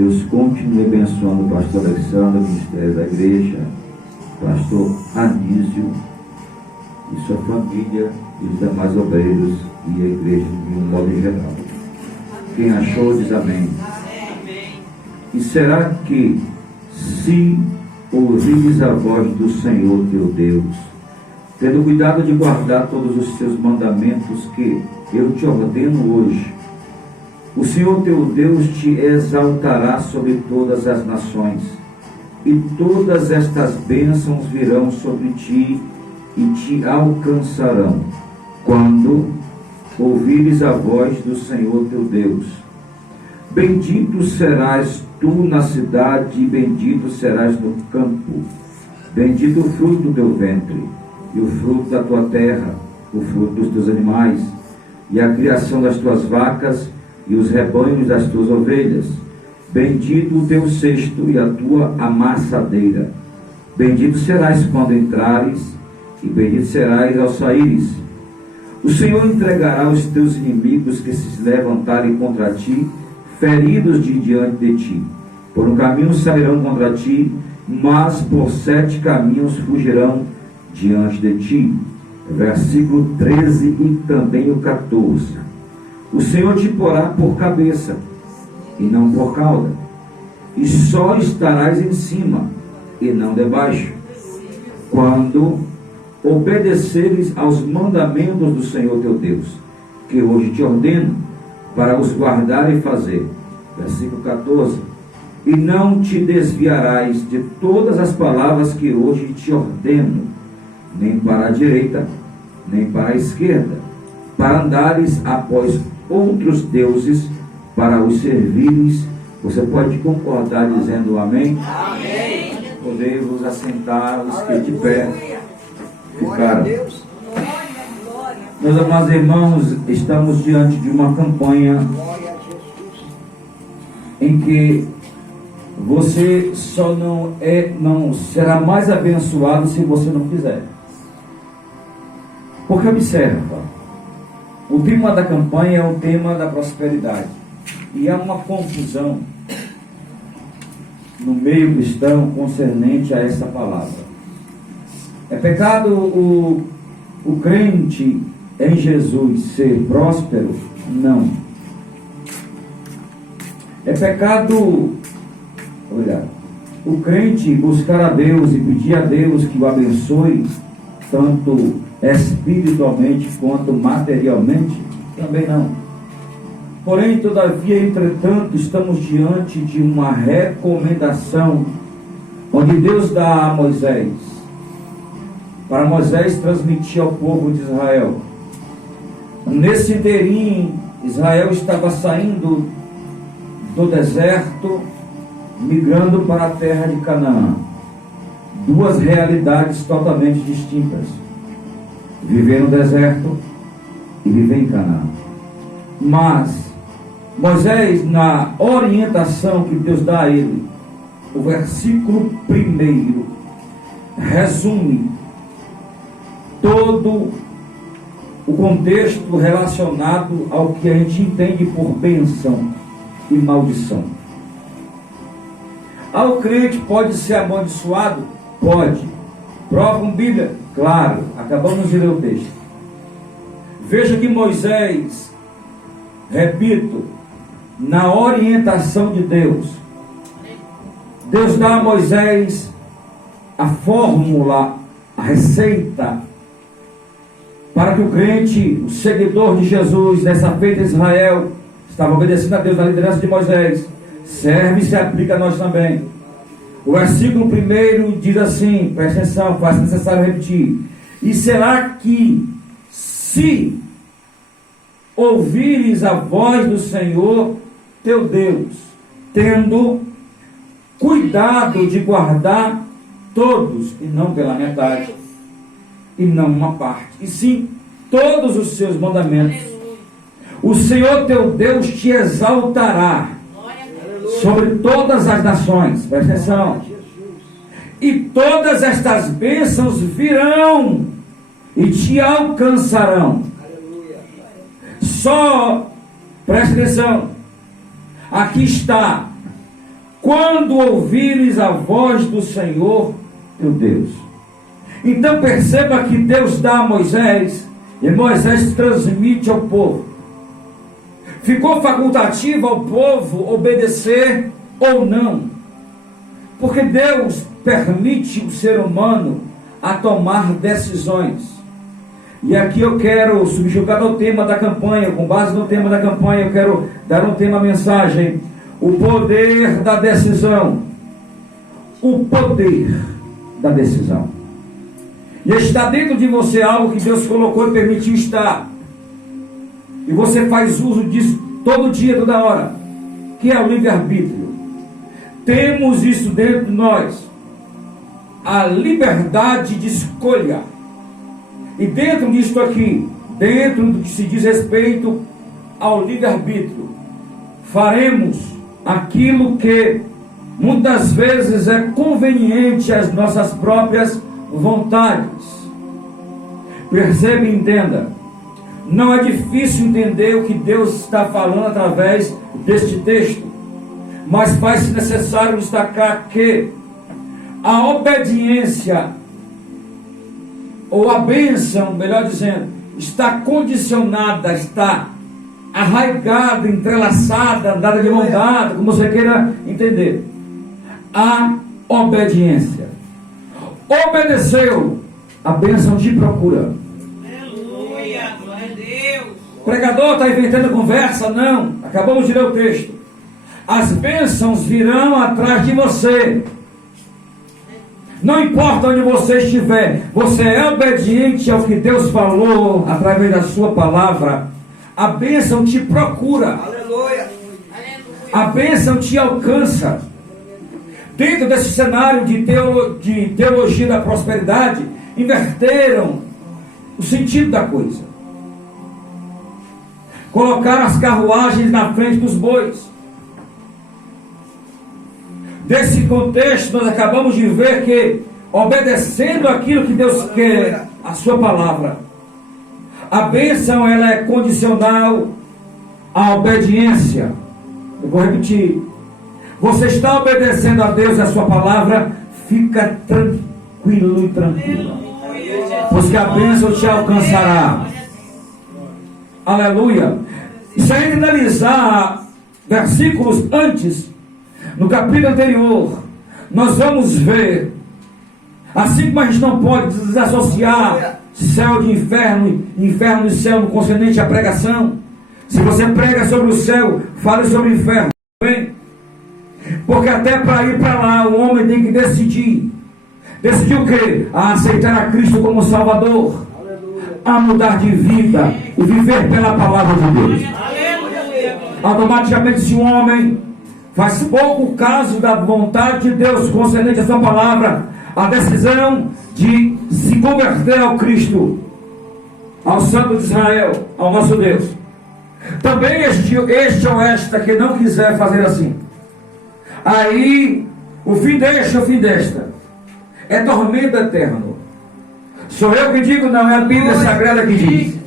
Deus continue abençoando o pastor Alexandre, o ministério da igreja, pastor Anísio e sua família e os demais obreiros e a igreja de um modo geral. Quem achou diz amém. E será que, se ouvires a voz do Senhor teu Deus, tendo cuidado de guardar todos os seus mandamentos que eu te ordeno hoje, o Senhor teu Deus te exaltará sobre todas as nações, e todas estas bênçãos virão sobre ti e te alcançarão, quando ouvires a voz do Senhor teu Deus. Bendito serás tu na cidade, e bendito serás no campo. Bendito o fruto do teu ventre, e o fruto da tua terra, o fruto dos teus animais, e a criação das tuas vacas, e os rebanhos das tuas ovelhas. Bendito o teu cesto e a tua amassadeira. Bendito serás quando entrares, e bendito serás ao saíres. O Senhor entregará os teus inimigos que se levantarem contra ti, feridos de diante de ti. Por um caminho sairão contra ti, mas por 7 caminhos fugirão diante de ti. Versículo 13 e também o 14. O Senhor te porá por cabeça, e não por cauda, e só estarás em cima, e não debaixo, quando obedeceres aos mandamentos do Senhor teu Deus, que hoje te ordeno, para os guardar e fazer. Versículo 14. E não te desviarás de todas as palavras que hoje te ordeno, nem para a direita, nem para a esquerda, para andares após outros deuses, para os servires. Você pode concordar dizendo amém? Amém. Podemos assentar, os que de pé ficaram. Meus amados irmãos, estamos diante de uma campanha em que você só não será mais abençoado se você não fizer. Porque observa, o tema da campanha é o tema da prosperidade, e há uma confusão no meio cristão concernente a essa palavra. É pecado o crente em Jesus ser próspero? Não. É pecado, o crente buscar a Deus e pedir a Deus que o abençoe, tanto espiritualmente quanto materialmente? Também não. Porém, todavia, entretanto, estamos diante de uma recomendação, onde Deus dá a Moisés, para Moisés transmitir ao povo de Israel. Nesse interim, Israel estava saindo do deserto, migrando para a terra de Canaã. Duas realidades totalmente distintas: viver no deserto e viver em Canaã. Mas Moisés, na orientação que Deus dá a ele, o versículo 1 resume todo o contexto relacionado ao que a gente entende por bênção e maldição. O crente pode ser amaldiçoado? Pode. Prova com Bíblia? Claro. Acabamos de ler o texto. Veja que Moisés, repito, na orientação de Deus, Deus dá a Moisés a fórmula, a receita, para que o crente, o seguidor de Jesus, nessa feita Israel, estava obedecendo a Deus na liderança de Moisés, serve e se aplica a nós também. O versículo 1 diz assim, presta atenção, faz necessário repetir: e será que, se ouvires a voz do Senhor teu Deus, tendo cuidado de guardar todos, e não pela metade, e não uma parte, e sim todos os seus mandamentos, o Senhor teu Deus te exaltará sobre todas as nações, presta atenção, e todas estas bênçãos virão e te alcançarão. Só, presta atenção, aqui está quando ouvires a voz do Senhor teu Deus. Então perceba que Deus dá a Moisés, e Moisés transmite ao povo. Ficou facultativo ao povo obedecer ou não, porque Deus permite o ser humano a tomar decisões. E aqui eu quero subjugar o tema da campanha. Com base no tema da campanha, eu quero dar um tema, mensagem: o poder da decisão. O poder da decisão. E está dentro de você algo que Deus colocou e permitiu estar, e você faz uso disso todo dia, toda hora, que é o livre-arbítrio. Temos isso dentro de nós, a liberdade de escolha. E dentro disso aqui, dentro do que se diz respeito ao livre-arbítrio, faremos aquilo que muitas vezes é conveniente às nossas próprias vontades. Perceba e entenda. Não é difícil entender o que Deus está falando através deste texto, mas faz-se necessário destacar que a obediência, ou a bênção, melhor dizendo, está condicionada, está arraigada, entrelaçada, dada de mão dada, como você queira entender, a obediência. Obedeceu, a bênção te procura. Aleluia, glória a Deus. O pregador está inventando conversa? Não, acabamos de ler o texto. As bênçãos virão atrás de você. Não importa onde você estiver, você é obediente ao que Deus falou através da sua palavra, a bênção te procura. Aleluia. A bênção te alcança. Dentro desse cenário de teologia da prosperidade, inverteram o sentido da coisa. Colocaram as carruagens na frente dos bois. Desse contexto, nós acabamos de ver que, obedecendo aquilo que Deus quer, a sua palavra, a bênção ela é condicional à obediência. Eu vou repetir. Você está obedecendo a Deus e a sua palavra, fica tranquilo e tranquila, pois que a bênção te alcançará. Aleluia. E se a gente analisar versículos antes, no capítulo anterior, nós vamos ver, assim como a gente não pode desassociar céu de inferno, inferno e céu no concernente à pregação. Se você prega sobre o céu, fale sobre o inferno, bem? Porque até para ir para lá, o homem tem que decidir. Decidir o quê? A aceitar a Cristo como Salvador, a mudar de vida e viver pela palavra de Deus. Automaticamente, se um homem faz pouco caso da vontade de Deus concernente a sua palavra, a decisão de se converter ao Cristo, ao Santo de Israel, ao nosso Deus. Também este ou esta que não quiser fazer assim, aí o fim deste ou o fim desta é tormento eterno. Sou eu que digo, não é a Bíblia Sagrada que diz.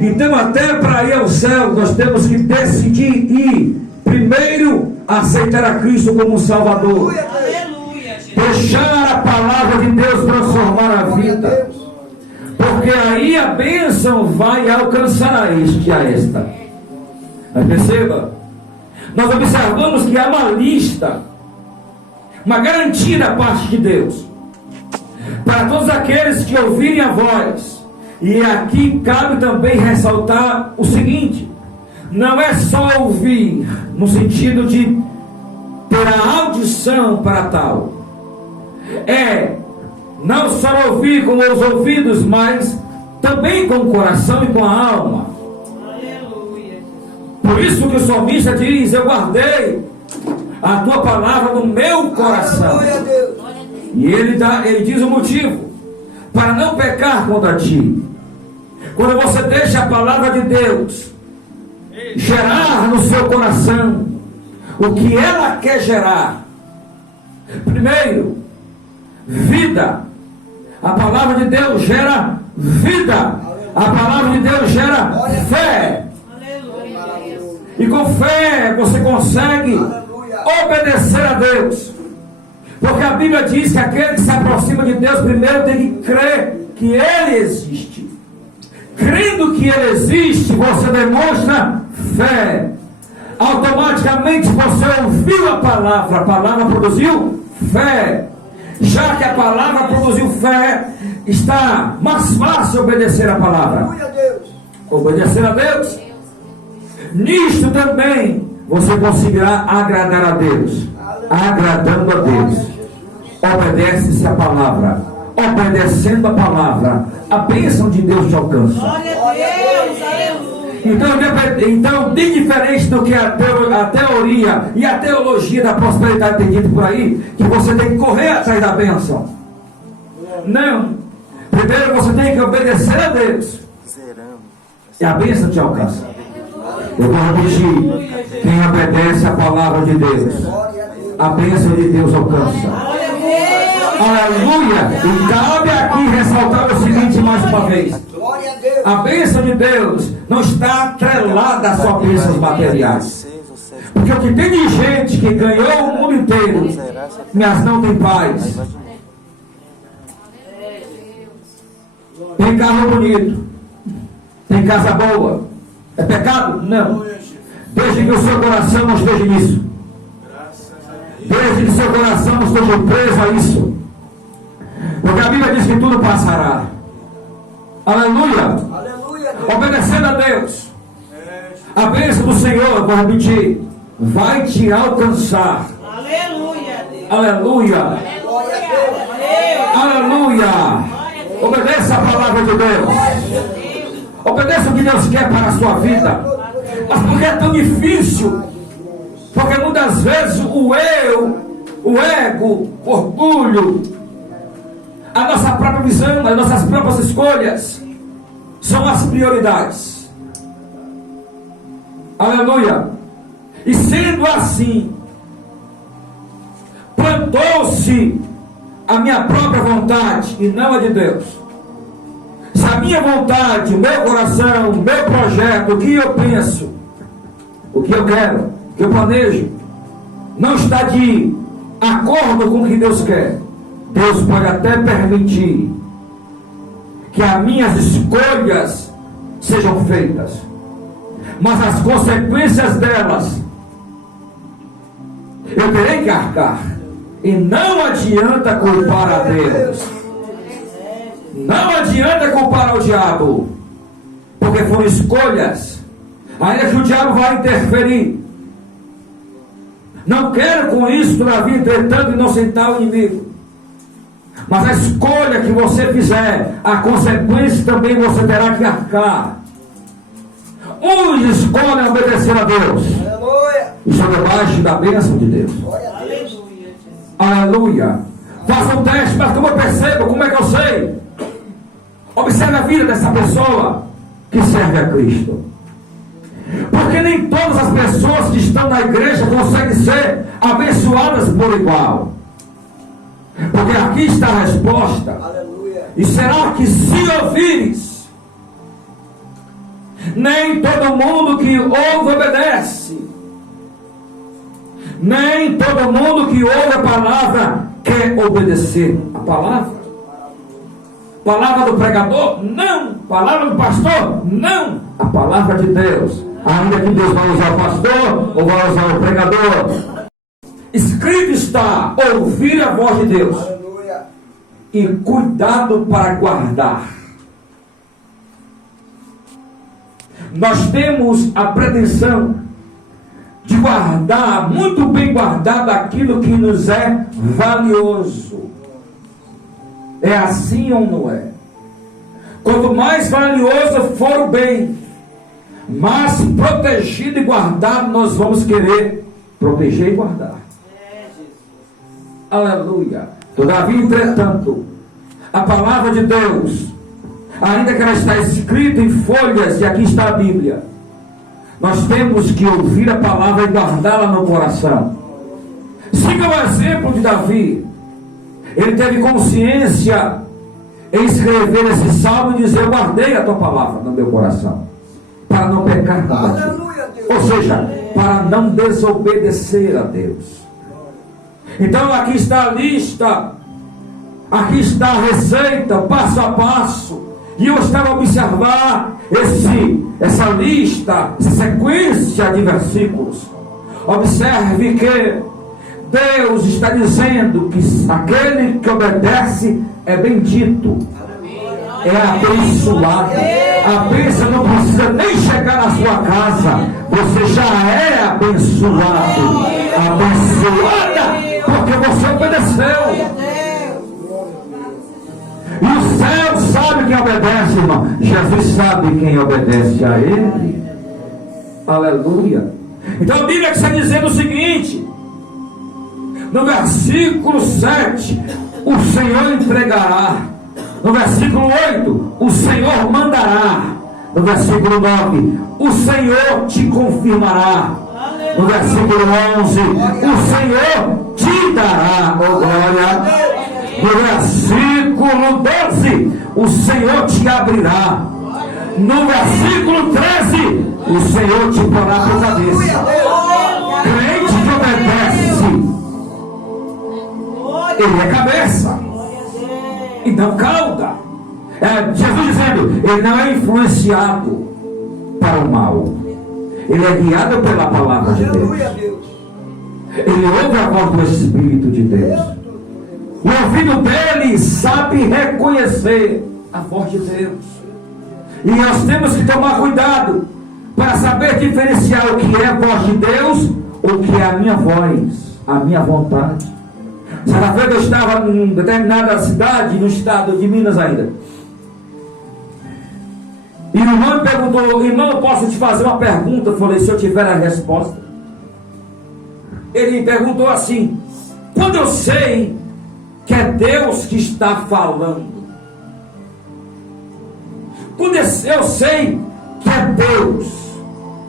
Então, até para ir ao céu, nós temos que decidir ir primeiro aceitar a Cristo como Salvador. Aleluia. Deixar a palavra de Deus transformar a vida. Porque aí a bênção vai alcançar a este e a esta. Mas perceba, nós observamos que há uma lista, uma garantia da parte de Deus, para todos aqueles que ouvirem a voz. E aqui cabe também ressaltar o seguinte: não é só ouvir, no sentido de ter a audição para tal. É não só ouvir com os ouvidos, mas também com o coração e com a alma. Aleluia. Por isso que o salmista diz: eu guardei a tua palavra no meu coração. E ele diz o motivo: para não pecar contra ti. Quando você deixa a palavra de Deus gerar no seu coração o que ela quer gerar, primeiro, vida. A palavra de Deus gera vida. A palavra de Deus gera fé. Aleluia. E com fé você consegue obedecer a Deus. Porque a Bíblia diz que aquele que se aproxima de Deus primeiro tem que crer que Ele existe. Crendo que Ele existe, você demonstra fé. Automaticamente você ouviu a palavra produziu fé. Já que a palavra produziu fé, está mais fácil obedecer a palavra. Obedecer a Deus. Nisto também você conseguirá agradar a Deus. Agradando a Deus, obedece-se a palavra, obedecendo a palavra, a bênção de Deus te alcança. Glória a Deus, aleluia. Então, de diferente do que a teoria e a teologia da prosperidade tem dito por aí, que você tem que correr atrás da bênção. Não. Primeiro você tem que obedecer a Deus, e a bênção te alcança. Eu vou repetir: quem obedece a palavra de Deus, a bênção de Deus alcança. Aleluia! E cabe aqui ressaltar o seguinte mais uma vez: a bênção de Deus não está atrelada a só bênçãos materiais. Porque o que tem de gente que ganhou o mundo inteiro, mas não tem paz. Tem carro bonito, tem casa boa. É pecado? Não. Desde que o seu coração não esteja nisso. Desde que seu coração não esteja preso a isso. Porque a Bíblia diz que tudo passará. Aleluia. Obedecendo a Deus, a bênção do Senhor, vou repetir, vai te alcançar. Aleluia. Aleluia. Aleluia. Obedeça a palavra de Deus. Obedeça o que Deus quer para a sua vida. Mas por que é tão difícil? Porque muitas vezes o eu, o ego, o orgulho, a nossa própria visão, as nossas próprias escolhas são as prioridades. Aleluia. E sendo assim, plantou-se a minha própria vontade e não a de Deus. Se a minha vontade, o meu coração, o meu projeto, o que eu penso, o que eu quero, o que eu planejo, não está de acordo com o que Deus quer, Deus pode até permitir que as minhas escolhas sejam feitas, mas as consequências delas eu terei que arcar. E não adianta culpar a Deus, não adianta culpar o diabo, porque foram escolhas. Ainda que o diabo vai interferir, não quero com isso, todavia, entretanto, inocentar o inimigo. Mas a escolha que você fizer, a consequência também você terá que arcar. Uns escolhem obedecer a Deus, e estão debaixo da bênção de Deus. Aleluia. Faça um teste, mas como eu percebo, como é que eu sei? Observe a vida dessa pessoa que serve a Cristo. Porque nem todas as pessoas que estão na igreja conseguem ser abençoadas por igual. Porque aqui está a resposta. Aleluia. E será que se ouvires, nem todo mundo que ouve obedece. Nem todo mundo que ouve a palavra quer obedecer a palavra. Palavra do pregador? Não. Palavra do pastor? Não. A palavra de Deus. Ainda que Deus vai usar o pastor ou vai usar o pregador. Escrito está: ouvir a voz de Deus. Aleluia. E cuidado para guardar. Nós temos a pretensão de guardar, muito bem guardado, aquilo que nos é valioso. É assim ou não é? Quanto mais valioso for o bem, mais protegido e guardado nós vamos querer proteger e guardar. Aleluia. Todavia, entretanto, a palavra de Deus, ainda que ela está escrita em folhas, e aqui está a Bíblia, nós temos que ouvir a palavra e guardá-la no coração. Siga o exemplo de Davi. Ele teve consciência em escrever esse salmo e dizer: eu guardei a tua palavra no meu coração, para não pecar contra ti. Ou seja, para não desobedecer a Deus. Então aqui está a lista, aqui está a receita, passo a passo. E eu estava a observar essa lista, essa sequência de versículos. Observe que Deus está dizendo que aquele que obedece é bendito, é abençoado. A bênção não precisa nem chegar na sua casa, você já é abençoado, abençoada, porque você obedeceu. E o céu sabe quem obedece, irmão. Jesus sabe quem obedece a Ele. Aleluia. Então a Bíblia está dizendo o seguinte, no versículo 7, o Senhor entregará. No versículo 8, o Senhor mandará. No versículo 9, o Senhor te confirmará. No versículo 11, o Senhor te dará, oh glória. No versículo 12, o Senhor te abrirá. No versículo 13, o Senhor te porá por cabeça. Crente que obedece, ele é cabeça e não cauda. Jesus dizendo, ele não é influenciado para o mal, ele é guiado pela palavra de Deus. Ele ouve a voz do Espírito de Deus. O ouvido dele sabe reconhecer a voz de Deus. E nós temos que tomar cuidado para saber diferenciar o que é a voz de Deus ou o que é a minha voz, a minha vontade. Certa vez eu estava em determinada cidade, no estado de Minas ainda. E o irmão me perguntou, irmão, eu posso te fazer uma pergunta? Eu falei, se eu tiver a resposta. Ele me perguntou assim, quando eu sei que é Deus que está falando, quando eu sei que é Deus,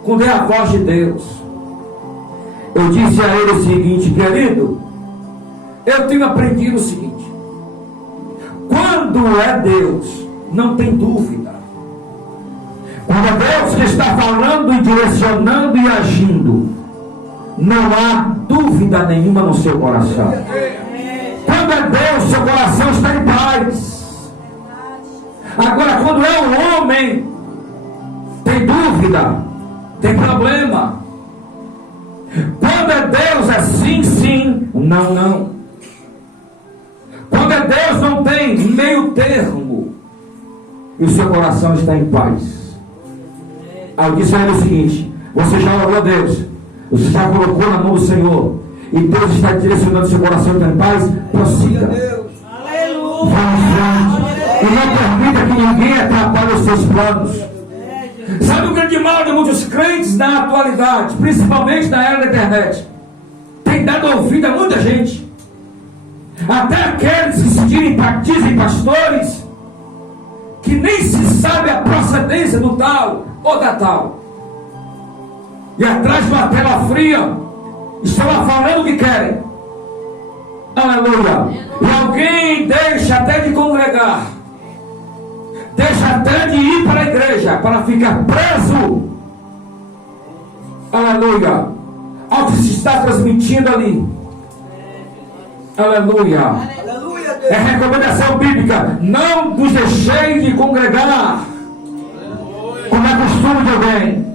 quando é a voz de Deus, eu disse a ele o seguinte, querido, eu tenho aprendido o seguinte, quando é Deus, não tem dúvida. Quando é Deus que está falando e direcionando e agindo, não há dúvida nenhuma no seu coração. Quando é Deus, seu coração está em paz. Agora, quando é um homem, tem dúvida, tem problema. Quando é Deus, é sim, sim, não, não. Quando é Deus, não tem meio termo. E o seu coração está em paz. Aí eu disse a ele o seguinte, você já orou a Deus, você já colocou na mão do Senhor, e Deus está direcionando seu coração está em paz, prossiga. Vá em frente. E não permita que ninguém atrapalhe os seus planos. Sabe o grande mal de muitos crentes na atualidade, principalmente na era da internet? Tem dado ouvido a muita gente. Até aqueles que se dizem pastores, que nem se sabe a procedência do tal ou da tal. E atrás de uma tela fria, estão lá falando o que querem. Aleluia. E alguém deixa até de congregar, deixa até de ir para a igreja, para ficar preso. Aleluia. Ao que se está transmitindo ali. Aleluia. É recomendação bíblica. Não nos deixeis de congregar, como é costume de alguém.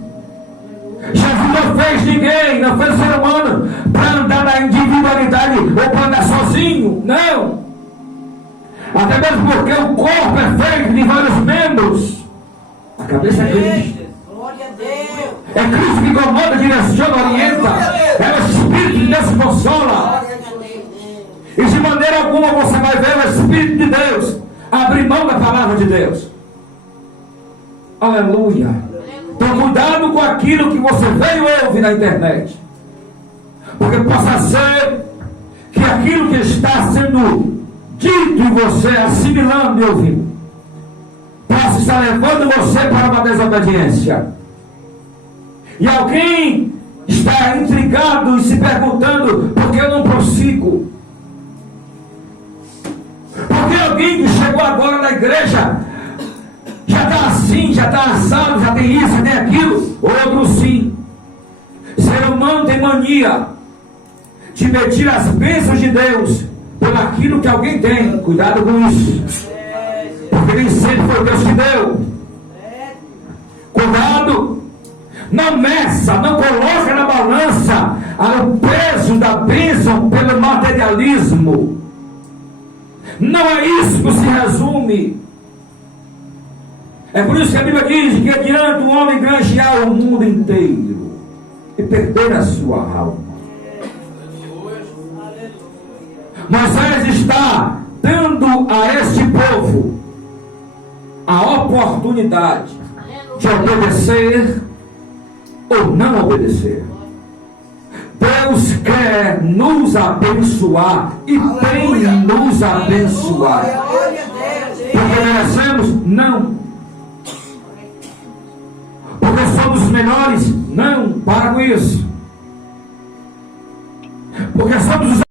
Jesus não fez ninguém, não fez ser humano para andar na individualidade ou para andar sozinho. Não. Até mesmo porque o corpo é feito de vários membros. A cabeça é Cristo. É Cristo que comanda, direciona, orienta. É o Espírito de Deus que consola. E de maneira alguma você vai ver o Espírito de Deus abrir mão da palavra de Deus. Aleluia. Então cuidado com aquilo que você veio e ouve na internet. Porque possa ser que aquilo que está sendo dito em você, assimilando e ouvindo, possa estar levando você para uma desobediência. E alguém está intrigado e se perguntando, por que eu não prossigo? Porque alguém que chegou agora na igreja já está assim, já está assado, já tem isso, já tem aquilo. Outro sim. Ser humano tem mania de medir as bênçãos de Deus por aquilo que alguém tem. Cuidado com isso, porque nem sempre foi Deus que deu. Cuidado, não meça, não coloca na balança o peso da bênção pelo materialismo. Não é isso que se resume. É por isso que a Bíblia diz que adianta o homem granjear o mundo inteiro e perder a sua alma. Moisés está dando a este povo a oportunidade de obedecer ou não obedecer. Deus quer nos abençoar e tem nos abençoar. Porque merecemos? Não. Porque somos melhores? Não. Para com isso. Porque somos os...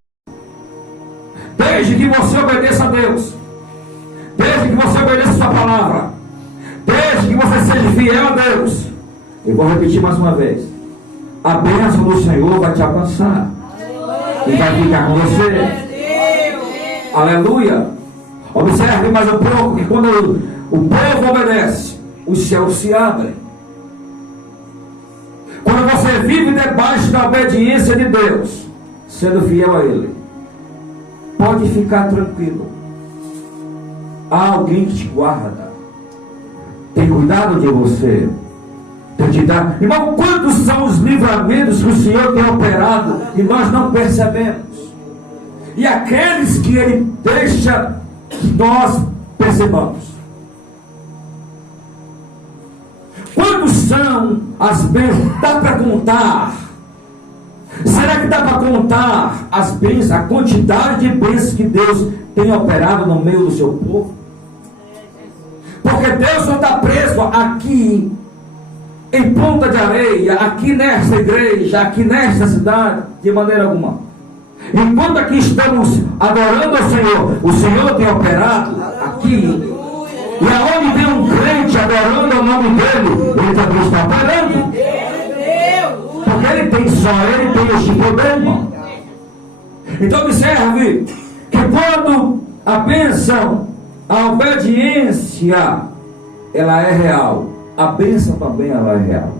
Desde que você obedeça a Deus, desde que você obedeça a sua palavra, desde que você seja fiel a Deus, eu vou repetir mais uma vez, a bênção do Senhor vai te alcançar e vai ficar com você. Aleluia. Observe mais um pouco que quando o povo obedece, os céus se abrem. Quando você vive debaixo da obediência de Deus, sendo fiel a Ele, pode ficar tranquilo. Há alguém que te guarda, tem cuidado de você, tem te dado. Irmão, quantos são os livramentos que o Senhor tem operado e nós não percebemos? E aqueles que Ele deixa que nós percebamos. Quantos são as bênçãos? Dá para contar? Será que dá para contar as bênçãos, a quantidade de bênçãos que Deus tem operado no meio do seu povo? Porque Deus não está preso aqui em Ponta de Areia, aqui nesta igreja, aqui nesta cidade, de maneira alguma. Enquanto aqui estamos adorando ao Senhor, o Senhor tem operado aqui. E aonde tem um crente adorando o nome dele, ele também está operando. Porque ele tem este poder, irmão. Então observe que quando a bênção, a obediência, ela é real, a bênção também ela é real.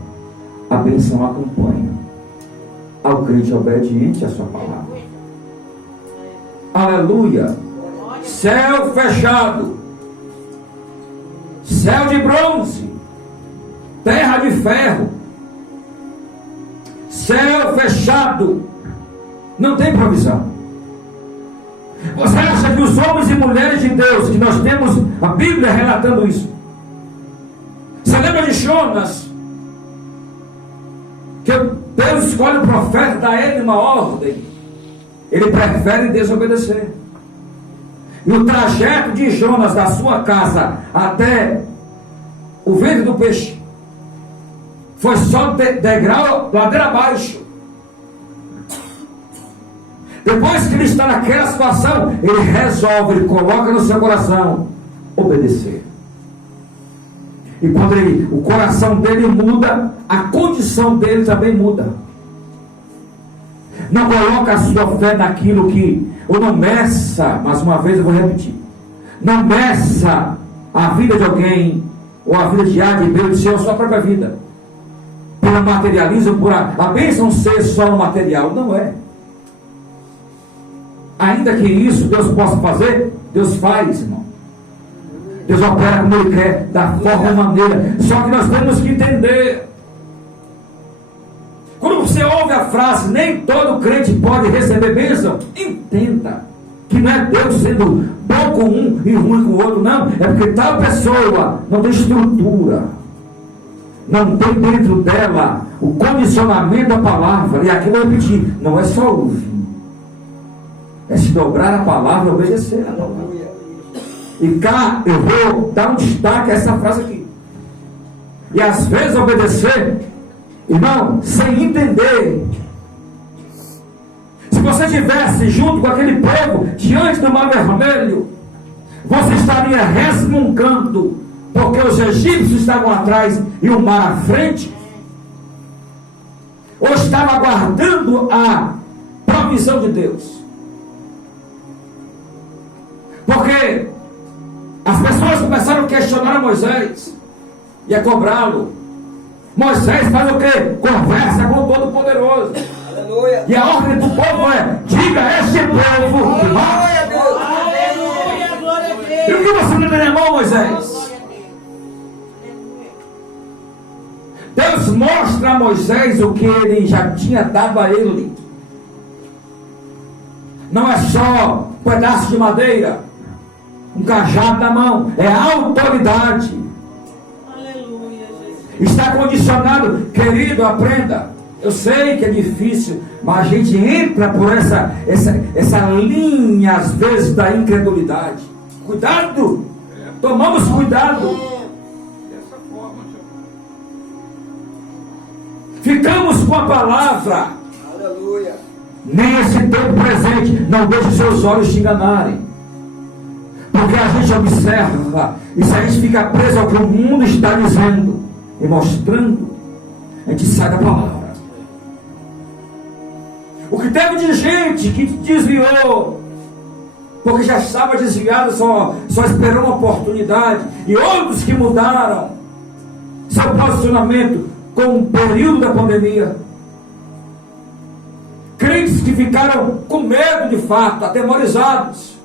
A bênção acompanha ao crente obediente à sua palavra. Aleluia. Céu fechado, céu de bronze, terra de ferro, céu fechado, não tem provisão. Você acha que os homens e mulheres de Deus, que nós temos a Bíblia relatando isso? Você lembra de Jonas? Que Deus escolhe o profeta, dá a ele uma ordem, ele prefere desobedecer. E o trajeto de Jonas da sua casa até o ventre do peixe foi só degrau, ladeira abaixo. Depois que ele está naquela situação, ele resolve, ele coloca no seu coração obedecer. E quando o coração dele muda, a condição dele também muda. Não coloca a sua fé naquilo que, ou não meça, mais uma vez eu vou repetir, não meça a vida de alguém, ou a vida de A, de B, ou de C, ou a sua própria vida, pelo materialismo, por a bênção ser só no material. Não é. Ainda que isso Deus possa fazer, Deus faz, irmão. Deus opera como Ele quer, da forma e maneira. Só que nós temos que entender. Quando você ouve a frase, nem todo crente pode receber bênção, entenda que não é Deus sendo bom com um e ruim com o outro, não. É porque tal pessoa não tem estrutura, não tem dentro dela o condicionamento da palavra. E aqui eu vou repetir, não é só ouvir, é se dobrar a palavra e obedecer a palavra. E cá eu vou dar um destaque a essa frase aqui. E às vezes obedecer, irmão, sem entender. Se você estivesse junto com aquele povo diante do Mar Vermelho, você estaria resmungando, porque os egípcios estavam atrás e o mar à frente. ou estava aguardando a provisão de Deus? Porque as pessoas começaram a questionar a Moisés e a cobrá-lo. Moisés faz o quê? Conversa com o Todo-Poderoso. Aleluia. E a ordem do povo é: diga a este povo que vai. Aleluia. Glória a Deus. E o que você não tem na mão, Moisés? Deus mostra a Moisés o que ele já tinha dado a ele. Não é só um pedaço de madeira, um cajado na mão, é a autoridade. Aleluia, Jesus. Está condicionado, querido, aprenda. Eu sei que é difícil, mas a gente entra por essa linha, às vezes, da incredulidade. Cuidado! Tomamos cuidado. Ficamos com a palavra. Aleluia. Nem esse tempo presente. Não deixe seus olhos te enganarem. Porque a gente observa, e se a gente fica preso ao que o mundo está dizendo e mostrando, a gente sai da palavra. O que teve de gente que desviou, porque já estava desviado, só esperou uma oportunidade, e outros que mudaram seu posicionamento com o período da pandemia. Crentes que ficaram com medo de fato, atemorizados.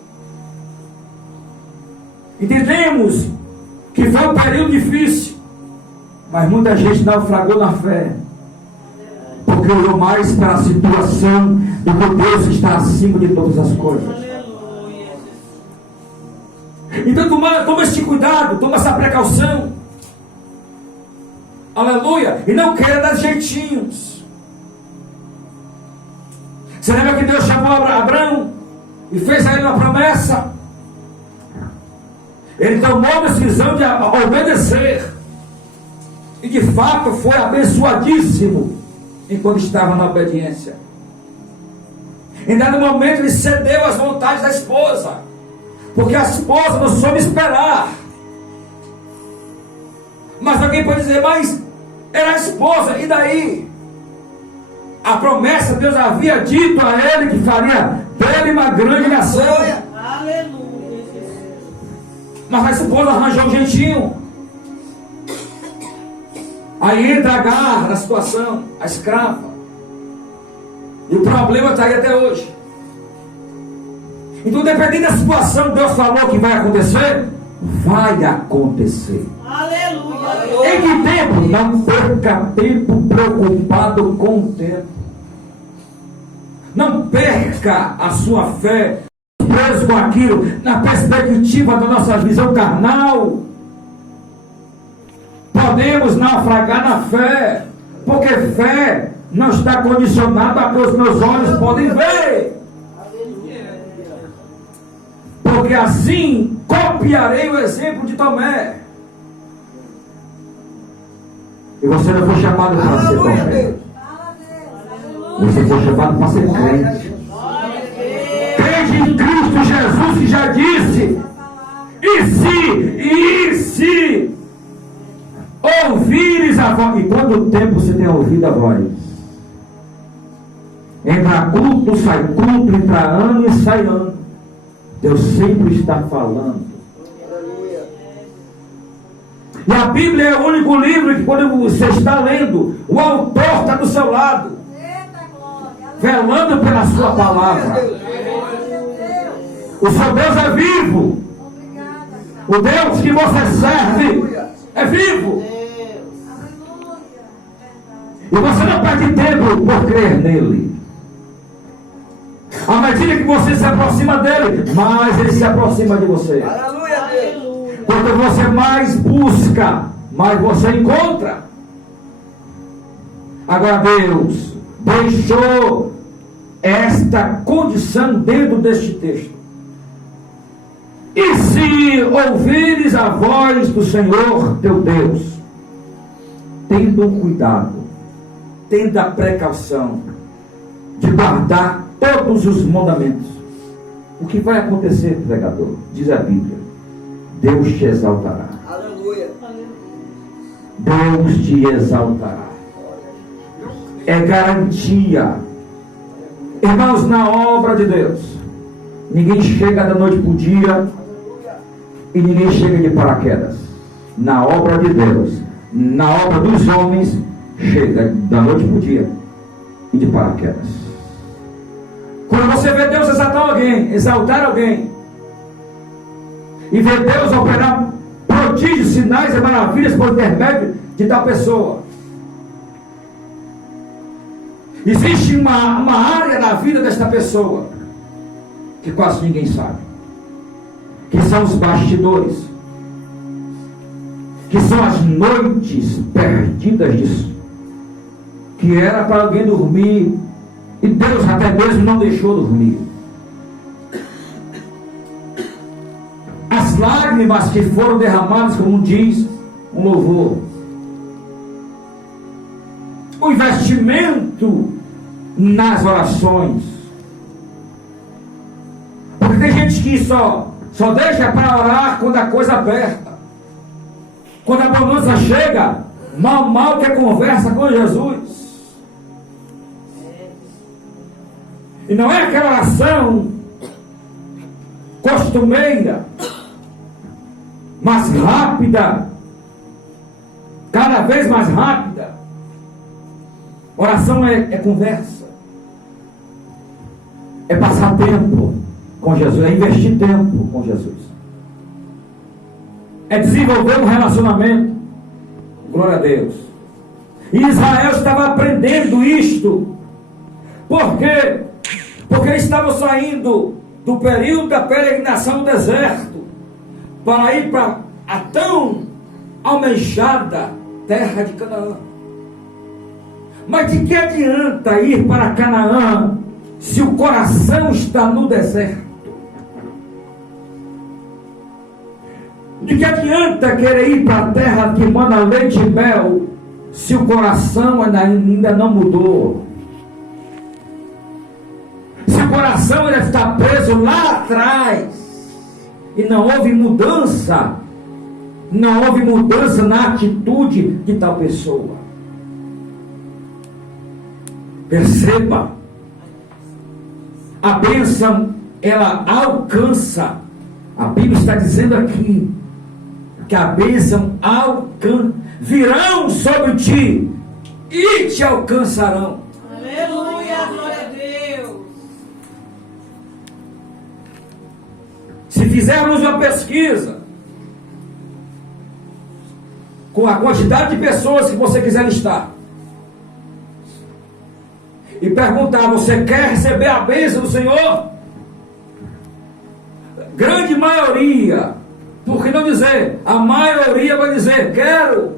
Entendemos que foi um período difícil, mas muita gente naufragou na fé, porque olhou mais para a situação do que Deus está acima de todas as coisas. Aleluia. Então toma este cuidado, toma essa precaução. Aleluia. E não queira dar jeitinhos. Você lembra que Deus chamou Abraão e fez a ele uma promessa? Ele tomou a decisão de obedecer. E de fato foi abençoadíssimo enquanto estava na obediência. Em dado momento ele cedeu às vontades da esposa, porque a esposa não soube esperar. Mas alguém pode dizer: mas era a esposa, e daí? A promessa Deus havia dito a ele que faria dele uma grande nação. Aleluia, Jesus. Mas a esposa arranjou um jeitinho. Aí entra a garra na situação, a escrava. E o problema está aí até hoje. Então, dependendo da situação, Deus falou que vai acontecer, vai acontecer. Aleluia. Em que tempo? Não perca tempo preocupado com o tempo. Não perca a sua fé preso com aquilo na perspectiva da nossa visão carnal. Podemos naufragar na fé, porque fé não está condicionada a que os meus olhos podem ver. Porque assim copiarei o exemplo de Tomé. E você não foi chamado para ser Tomé. Você foi chamado para ser crente. Crente em Cristo Jesus, que já disse: e se ouvires a voz. E quanto tempo você tem ouvido a voz? Entra culto, sai culto, entra ano e sai ano. Deus sempre está falando. E a Bíblia é o único livro que, quando você está lendo, o autor está do seu lado, velando pela sua palavra. O seu Deus é vivo. O Deus que você serve é vivo. E você não perde tempo por crer nele. À medida que você se aproxima dele, mais ele se aproxima de você. Aleluia, Deus. Quando você mais busca, mais você encontra. Agora Deus deixou esta condição dentro deste texto. E se ouvires a voz do Senhor teu Deus, tendo cuidado, tendo a precaução de guardar todos os mandamentos, o que vai acontecer, pregador? Diz a Bíblia: Deus te exaltará. Aleluia. Deus te exaltará. é garantia. Irmãos, na obra de Deus, ninguém chega da noite para o dia e ninguém chega de paraquedas. Na obra de Deus, na obra dos homens, chega da noite para o dia e de paraquedas. Quando você vê Deus exaltar alguém, e vê Deus operar prodígios, sinais e maravilhas por intermédio de tal pessoa, existe uma área na vida desta pessoa que quase ninguém sabe, que são os bastidores, que são as noites perdidas disso, que era para alguém dormir e Deus até mesmo não deixou dormir. As lágrimas que foram derramadas, como diz um louvor, o investimento nas orações, porque tem gente que só deixa para orar quando a coisa aperta, quando a bonança chega, mal quer conversa com Jesus. E não é aquela oração costumeira, mas rápida, cada vez mais rápida. Oração é conversa, é passar tempo com Jesus, é investir tempo com Jesus, é desenvolver um relacionamento. Glória a Deus. E Israel estava aprendendo isto. Por quê? Porque eles estavam saindo do período da peregrinação no deserto para ir para a tão almejada terra de Canaã. Mas de que adianta ir para Canaã se o coração está no deserto? De que adianta querer ir para a terra que manda leite e mel se o coração ainda não mudou? Se o coração ainda está preso lá atrás e não houve mudança, na atitude de tal pessoa. Perceba, a bênção ela alcança. A Bíblia está dizendo aqui que a bênção virão sobre ti e te alcançarão. Aleluia, glória a Deus. Se fizermos uma pesquisa com a quantidade de pessoas que você quiser listar e perguntar: você quer receber a bênção do Senhor? Grande maioria, por que não dizer, a maioria vai dizer: quero.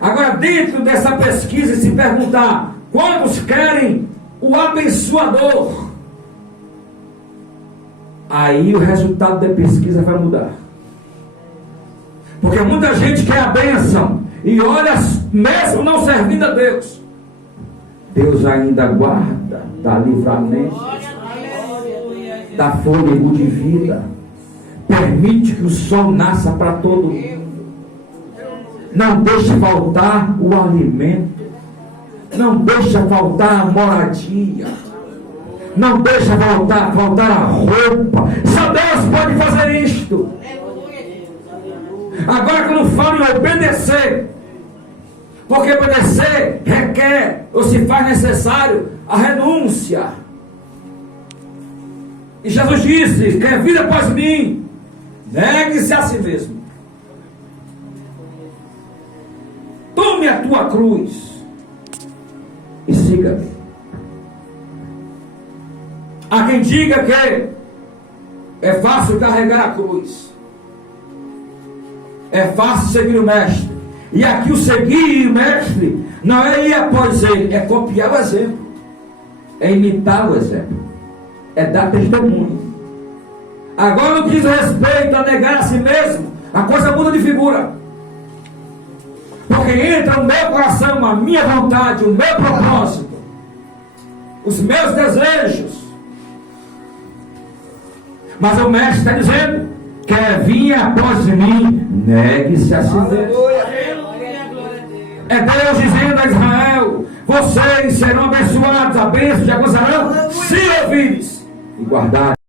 Agora, dentro dessa pesquisa, se perguntar quantos querem o abençoador, aí o resultado da pesquisa vai mudar. Porque muita gente quer a bênção e olha, mesmo não servindo a Deus, Deus ainda guarda, dá livramento, dá fôlego de vida, permite que o sol nasça para todo mundo, não deixa faltar o alimento, não deixa faltar a moradia, não deixa faltar a roupa. Só Deus pode fazer isto. Agora, quando falo em obedecer, porque obedecer requer, ou se faz necessário, a renúncia. E Jesus disse: quer vir após mim, negue-se a si mesmo, tome a tua cruz e siga-me. Há quem diga que é fácil carregar a cruz, é fácil seguir o mestre. E aqui o seguir o mestre não é ir após ele, é copiar o exemplo, é imitar o exemplo, é dar testemunho. Agora, no que diz respeito a negar a si mesmo, a coisa muda de figura. Porque entra o meu coração, a minha vontade, o meu propósito, os meus desejos. Mas o mestre está dizendo: quer vir após mim, negue-se a si mesmo. Aleluia, glória a Deus. É Deus dizendo a Israel: vocês serão abençoados, a bênção te alcançarão se ouvirem e guardarem